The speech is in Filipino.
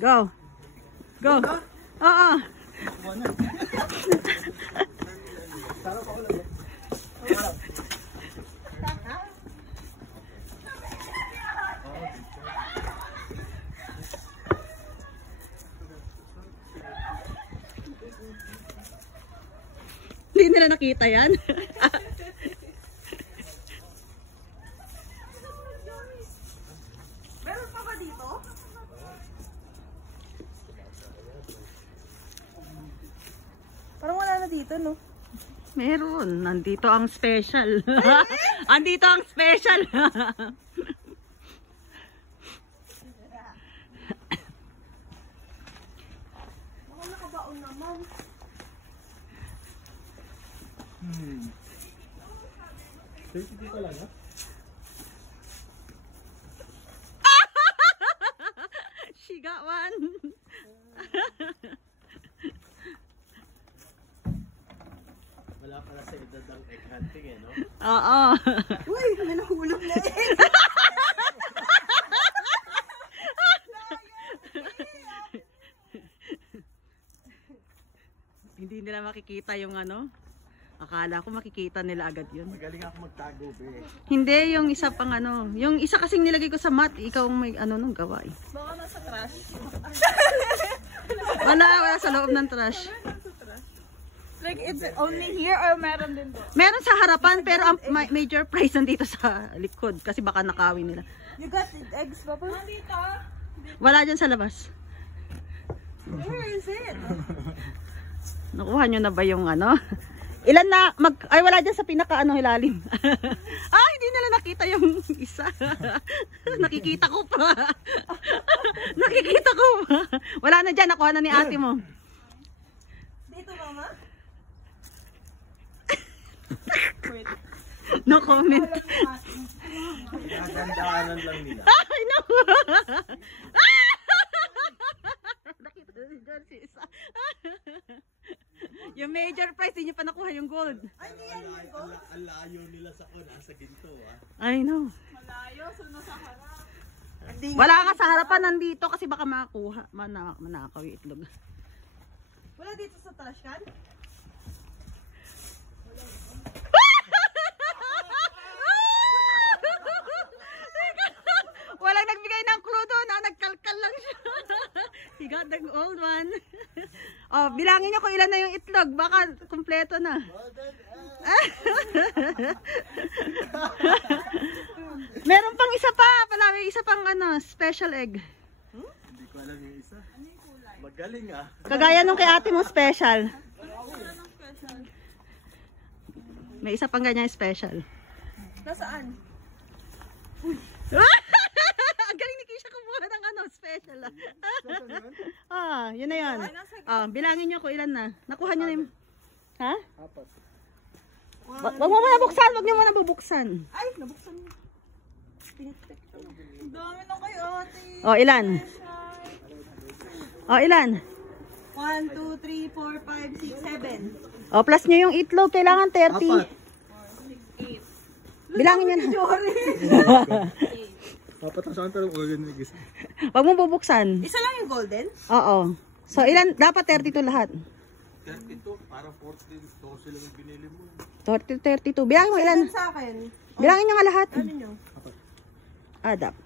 Go. Go. Oo. Hindi nila nakita yan. Meron pa ba dito? Parang wala na dito, no? Meron. Nandito ang special. Andito ang special. Baka nakabaon naman. Hindi ko lang, ha? She got one. Wala pala sa edad ng egg hunting, eh, no? Oo. Uy, may nahulog na eh. Hindi nila makikita yung ano. Akala ko makikita nila agad yun. Magaling ako magtago, be. Hindi, yung isa pang ano. Yung isa kasing nilagay ko sa mat, ikaw ang may ano nung gawa eh. Baka nasa trash. Wala sa loob ng trash. Like, it's only here or meron din doon? Meron sa harapan pero ang major prize nandito sa likod kasi baka nakawin nila. You got the eggs ba? Nandito. Wala dyan sa labas. Where is it? Nakuha nyo na ba yung ano? Ilan na? Ay wala dyan sa pinaka ano hilalim. Ah, hindi nila nakita yung isa. Nakikita ko pa. Nakikita ko pa. Wala na dyan, nakuha na ni ate mo. Dito, mama? No comment. Nagandaanan lang nila. Ay, naku. Nakita na dyan si isa. Yung major prize, hindi nyo pa nakuha yung gold. Ay, hindi yan yung gold. Ang layo nila sa kuna, sa ginto, ah. I know. Malayo, so nasa harap. Wala ka sa harapan nandito kasi baka makakuha. Manakaw yung itlog. Wala dito sa trash can? Walang nagbigay ng clue doon, nagkalkal lang siya. He got the old one. Oh, bilangin niyo kung ilan na yung itlog, baka kumpleto na. Meron pang isa pa, pala may isa pang ano, special egg. Hindi ko alam yung isa. Magaling, ah. Kagaya nung kay ate mo special. May isa pang ganyan special. Nasaan? Ang galing ni Kisha kumuha ng ano, special. Yun na yun. Bilangin nyo kung ilan na. Nakuha nyo na yung... Ha? Apat. Wag mo muna buksan, wag nyo muna bubuksan. Ay, nabuksan mo. Ang dami na kayo, ate. Ilan? Ilan? 1, 2, 3, 4, 5, 6, 7. Plus nyo yung itlog, kailangan 30. Apat. Bilangin nyo na. Apat ang saan pero golden egg isa. Wag mo bubuksan. Isa lang yung golden? Oo. So ilan? Dapat 32 lahat. 32, parang 14, 12 lang yung binili mo. 32. Bilangin mo ilan. Sa akin. Bilangin nyo nga lahat. Ano nyo? Add up.